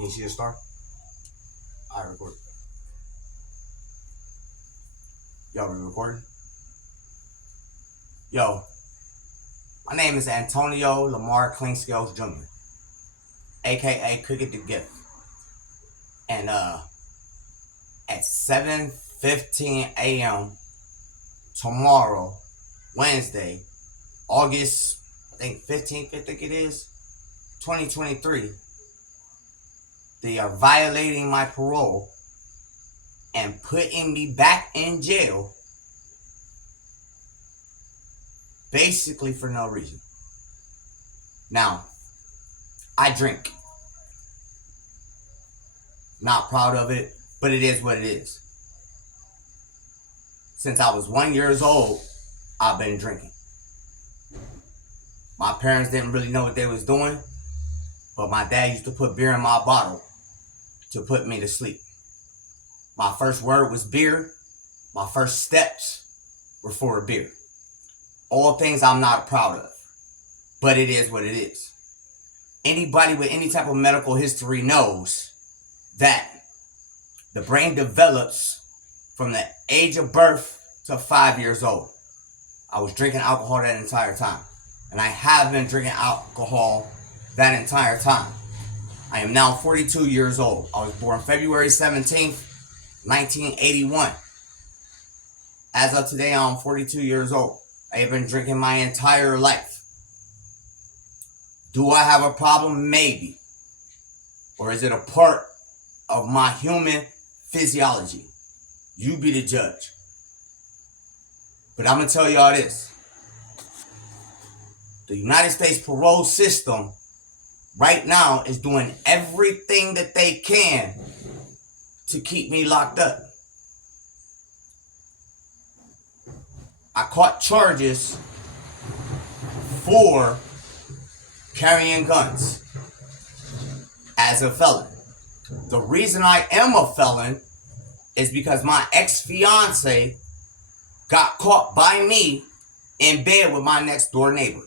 Can you see the star? I record. Yo, we recording? Yo, my name is Antonio Lamar Clinkscales Jr., aka Cricket the Gift. And at 7:15 a.m. tomorrow, Wednesday, August, I think 15th, 2023, they are violating my parole and putting me back in jail basically for no reason. Now, I drink. Not proud of it, but it is what it is. Since I was 1 year old, I've been drinking. My parents didn't really know what they was doing, but my dad used to put beer in my bottle to put me to sleep. My first word was beer. My first steps were for a beer. All things I'm not proud of, but it is what it is. Anybody with any type of medical history knows that the brain develops from the age of birth to 5 years old. I was drinking alcohol that entire time, and I have been drinking alcohol that entire time. I am now 42 years old. I was born February 17th, 1981. As of today, I'm 42 years old. I have been drinking my entire life. Do I have a problem? Maybe. Or is it a part of my human physiology? You be the judge. But I'm going to tell y'all this. The United States parole system right now is doing everything that they can to keep me locked up. I caught charges for carrying guns as a felon. The reason I am a felon is because my ex-fiance got caught by me in bed with my next door neighbor.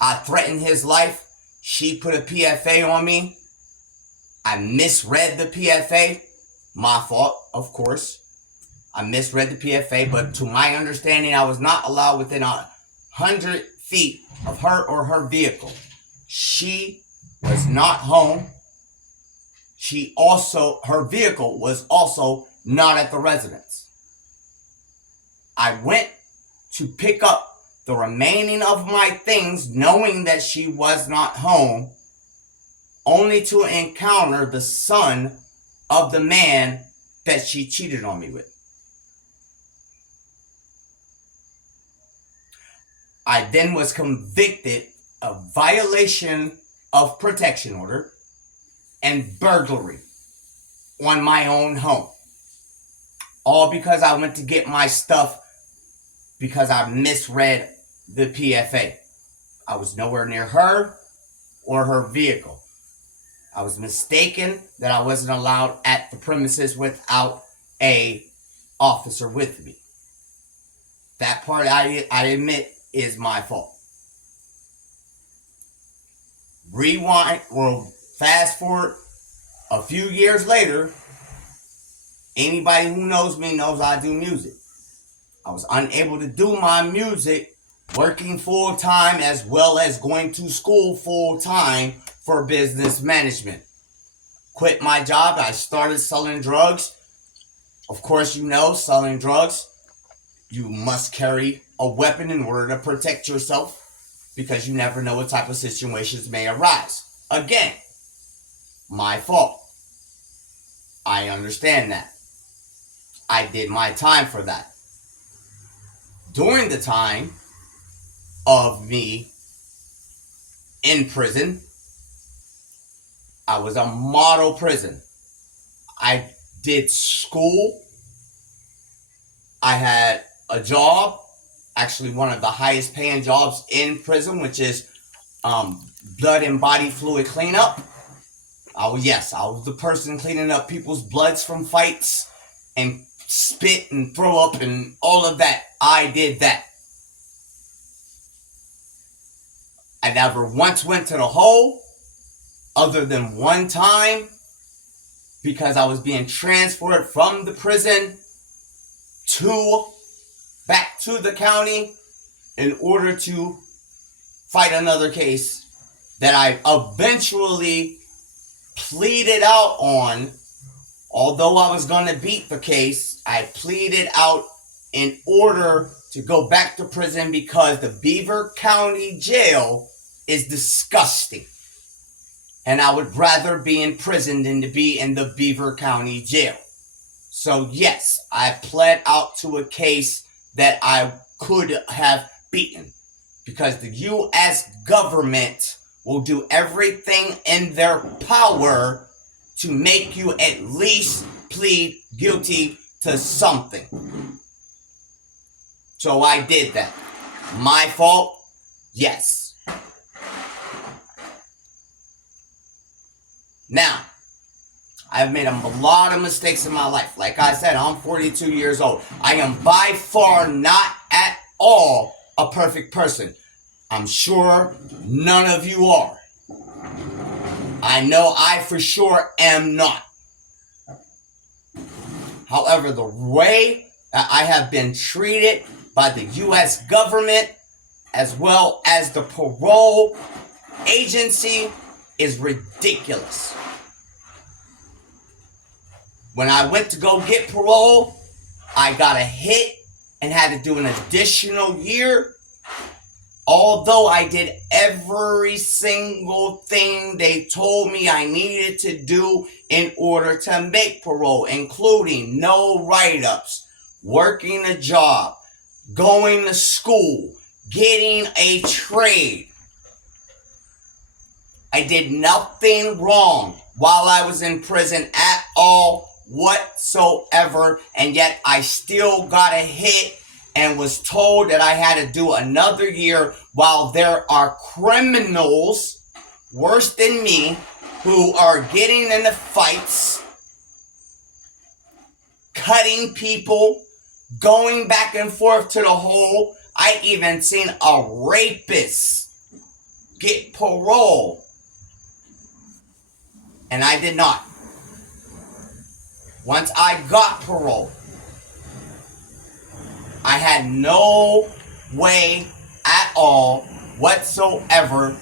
I threatened his life. She put a PFA on me. I misread the PFA. My fault, of course. I misread the PFA, but to my understanding, I was not allowed within 100 feet of her or her vehicle. She was not home. Her vehicle was also not at the residence. I went to pick up the remaining of my things, knowing that she was not home, only to encounter the son of the man that she cheated on me with. I then was convicted of violation of protection order and burglary on my own home. All because I went to get my stuff because I misread the PFA. I was nowhere near her or her vehicle. I was mistaken that I wasn't allowed at the premises without a officer with me. That part I admit is my fault. Rewind or fast forward a few years later, anybody who knows me knows I do music. I was unable to do my music working full time as well as going to school full time for business management. Quit my job. I started selling drugs. Of course, you know, selling drugs, you must carry a weapon in order to protect yourself because you never know what type of situations may arise. Again, my fault. I understand that. I did my time for that. During the time of me in prison, I was a model prison. I did school. I had a job, actually one of the highest paying jobs in prison, which is blood and body fluid cleanup. I was the person cleaning up people's bloods from fights and spit and throw up and all of that. I did that. I never once went to the hole other than one time, because I was being transferred from the prison back to the county in order to fight another case that I eventually pleaded out on. Although I was going to beat the case, I pleaded out in order to go back to prison because the Beaver County Jail is disgusting. And I would rather be in prison than to be in the Beaver County Jail. So yes, I pled out to a case that I could have beaten, because the U.S. government will do everything in their power to make you at least plead guilty to something. So I did that. My fault? Yes. Now, I've made a lot of mistakes in my life. Like I said, I'm 42 years old. I am by far not at all a perfect person. I'm sure none of you are. I know I for sure am not. However, the way that I have been treated by the U.S. government as well as the parole agency is ridiculous. When I went to go get parole, I got a hit and had to do an additional year. Although I did every single thing they told me I needed to do in order to make parole, including no write-ups, working a job, going to school, getting a trade. I did nothing wrong while I was in prison at all whatsoever, and yet I still got a hit and was told that I had to do another year, while there are criminals worse than me who are getting into fights, cutting people, going back and forth to the hole. I even seen a rapist get parole, and I did not. Once I got parole, I had no way at all whatsoever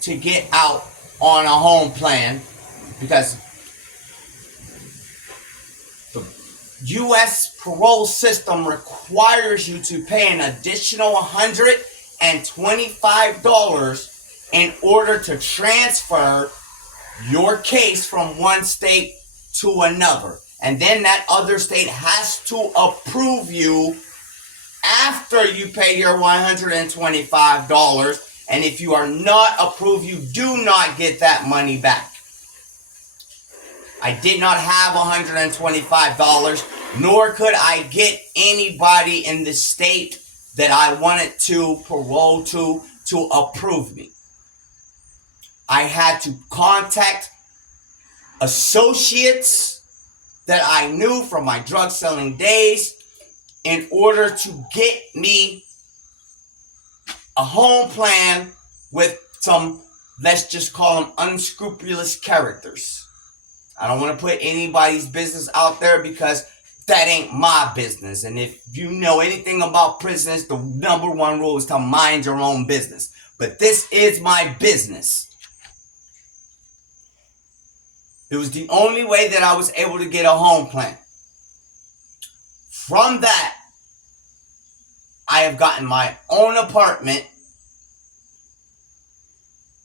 to get out on a home plan, because the U.S. parole system requires you to pay an additional $125 in order to transfer your case from one state to another. And then that other state has to approve you after you pay your $125. And if you are not approved, you do not get that money back. I did not have $125, nor could I get anybody in the state that I wanted to parole to approve me. I had to contact associates that I knew from my drug selling days in order to get me a home plan with some, let's just call them unscrupulous characters. I don't want to put anybody's business out there because that ain't my business. And if you know anything about prisons, the number one rule is to mind your own business. But this is my business. It was the only way that I was able to get a home plan. From that, I have gotten my own apartment.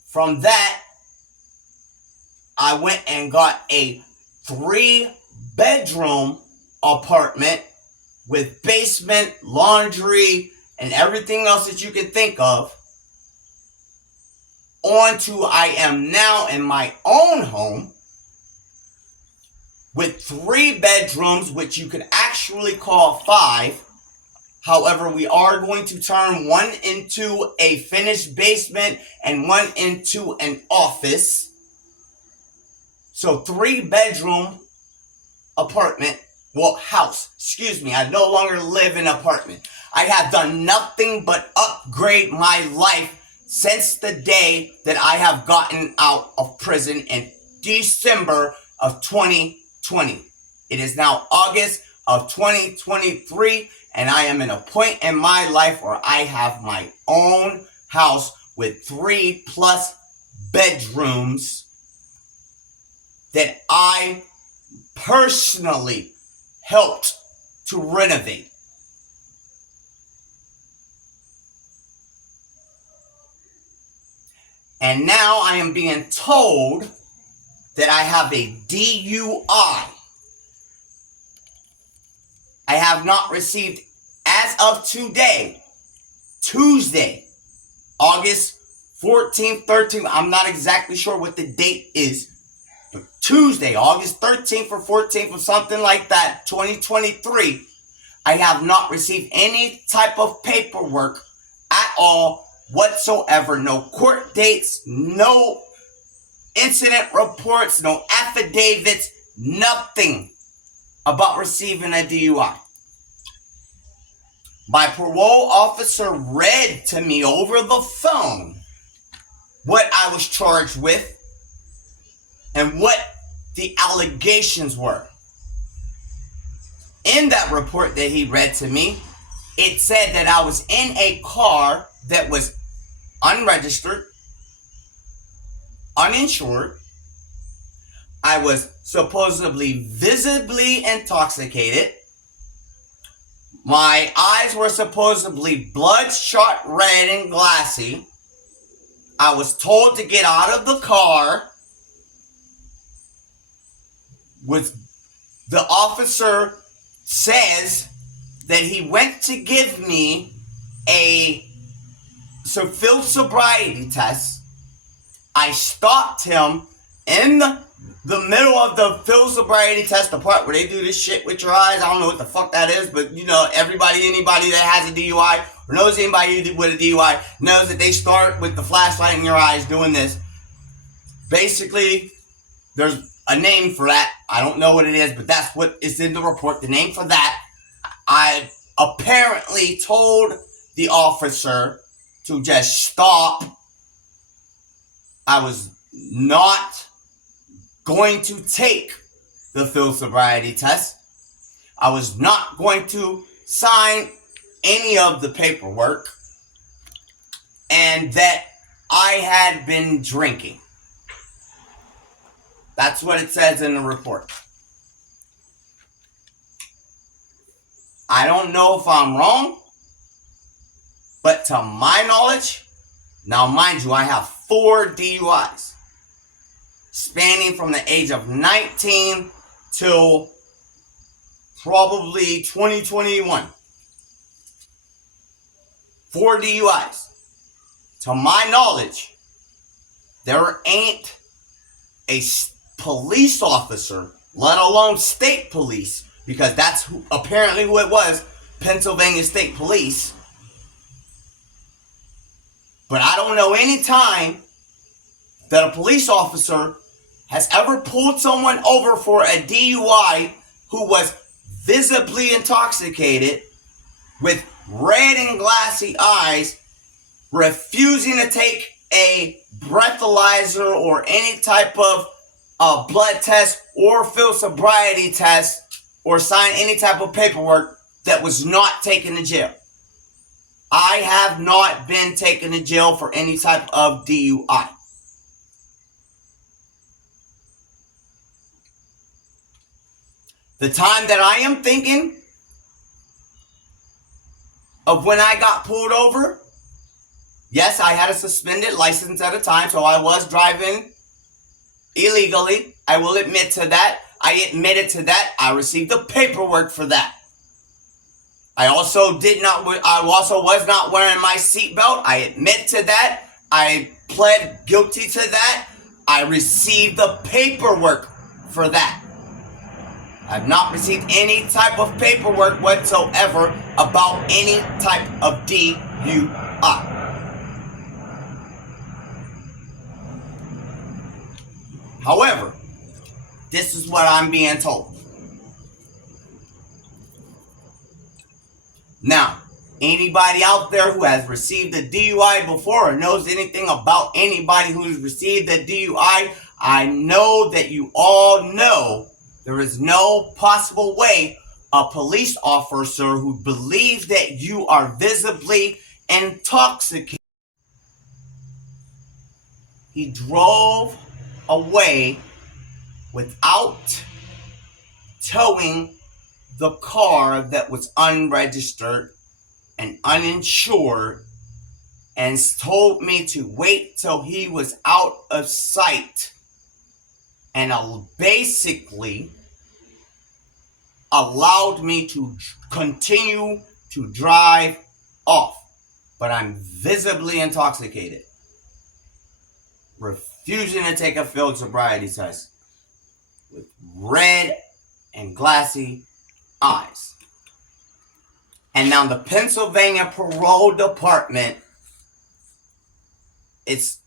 From that, I went and got a 3-bedroom apartment with basement, laundry, and everything else that you can think of. On to I am now in my own home with 3 bedrooms, which you could actually call 5. However, we are going to turn one into a finished basement and one into an office. So 3-bedroom apartment, well, house, excuse me. I no longer live in an apartment. I have done nothing but upgrade my life since the day that I have gotten out of prison in December of 2020. It is now August of 2023, and I am in a point in my life where I have my own house with 3+ bedrooms that I personally helped to renovate. And now I am being told that I have a DUI. I have not received, as of today, Tuesday, August 14th, 13th. I'm not exactly sure what the date is. But Tuesday, August 13th or 14th or something like that, 2023. I have not received any type of paperwork at all whatsoever. No court dates, no incident reports, no affidavits, nothing about receiving a DUI. My parole officer read to me over the phone what I was charged with and what the allegations were. In that report that he read to me, it said that I was in a car that was unregistered, uninsured. I was supposedly visibly intoxicated. My eyes were supposedly bloodshot red and glassy. I was told to get out of the car. The officer says that he went to give me a field sobriety test. I stopped him in the middle of the field sobriety test, the part where they do this shit with your eyes. I don't know what the fuck that is, but you know, anybody that has a DUI or knows anybody with a DUI knows that they start with the flashlight in your eyes doing this. Basically, there's a name for that. I don't know what it is, but that's what is in the report. The name for that. I apparently told the officer to just stop. I was not going to take the field sobriety test. I was not going to sign any of the paperwork, and that I had been drinking. That's what it says in the report. I don't know if I'm wrong, but to my knowledge, now mind you, I have 4 DUIs spanning from the age of 19 till probably 2021. 4 DUIs. To my knowledge, there ain't a police officer, let alone state police, because that's apparently who it was, Pennsylvania State Police. But I don't know any time that a police officer has ever pulled someone over for a DUI who was visibly intoxicated with red and glassy eyes, refusing to take a breathalyzer or any type of blood test or field sobriety test or sign any type of paperwork that was not taken to jail. I have not been taken to jail for any type of DUI. The time that I am thinking of when I got pulled over, yes, I had a suspended license at a time, so I was driving illegally. I will admit to that. I admitted to that. I received the paperwork for that. I also was not wearing my seatbelt. I admit to that. I pled guilty to that. I received the paperwork for that. I've not received any type of paperwork whatsoever about any type of DUI. However, this is what I'm being told. Now, Anybody out there who has received a DUI before or knows anything about anybody who's received a DUI, I know that you all know there is no possible way a police officer who believes that you are visibly intoxicated. He drove away without towing the car that was unregistered and uninsured, and told me to wait till he was out of sight, and basically allowed me to continue to drive off. But I'm visibly intoxicated, refusing to take a field sobriety test, with red and glassy eyes. And now the Pennsylvania Parole Department is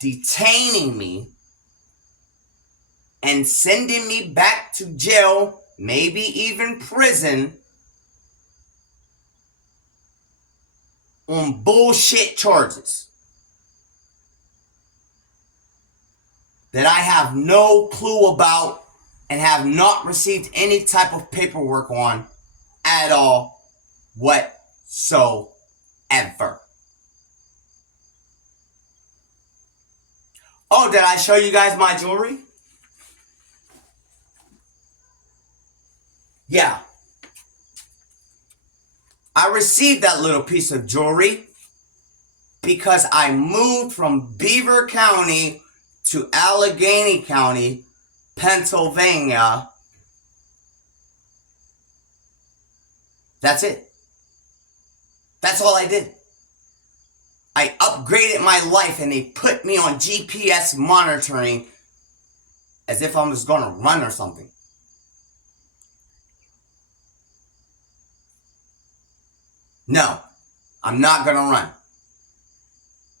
detaining me and sending me back to jail, maybe even prison, on bullshit charges that I have no clue about and have not received any type of paperwork on at all whatsoever. Oh, did I show you guys my jewelry? Yeah. I received that little piece of jewelry because I moved from Beaver County to Allegheny County, Pennsylvania. That's it. That's all I did. I upgraded my life and they put me on GPS monitoring as if I was going to run or something. No, I'm not going to run.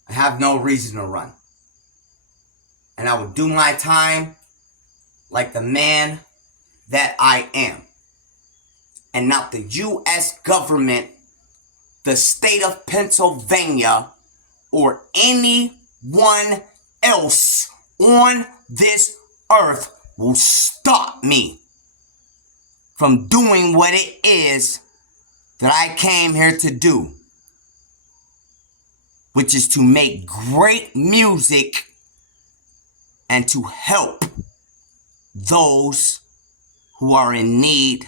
I have no reason to run. And I will do my time like the man that I am. And not the U.S. government, the state of Pennsylvania, or anyone else on this earth will stop me from doing what it is that I came here to do, which is to make great music and to help those who are in need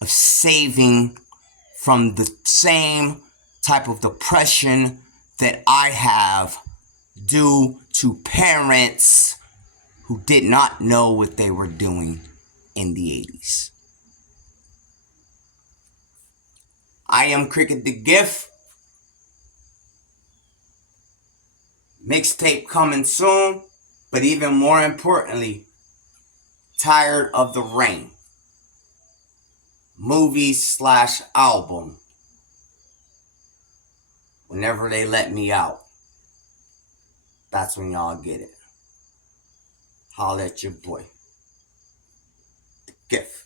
of saving from the same type of depression that I have due to parents who did not know what they were doing in the 80s. I am Cricket the Gift. Mixtape coming soon, but even more importantly, Tired of the Rain. Movie/album. Whenever they let me out, that's when y'all get it. Holla at your boy. The Gift.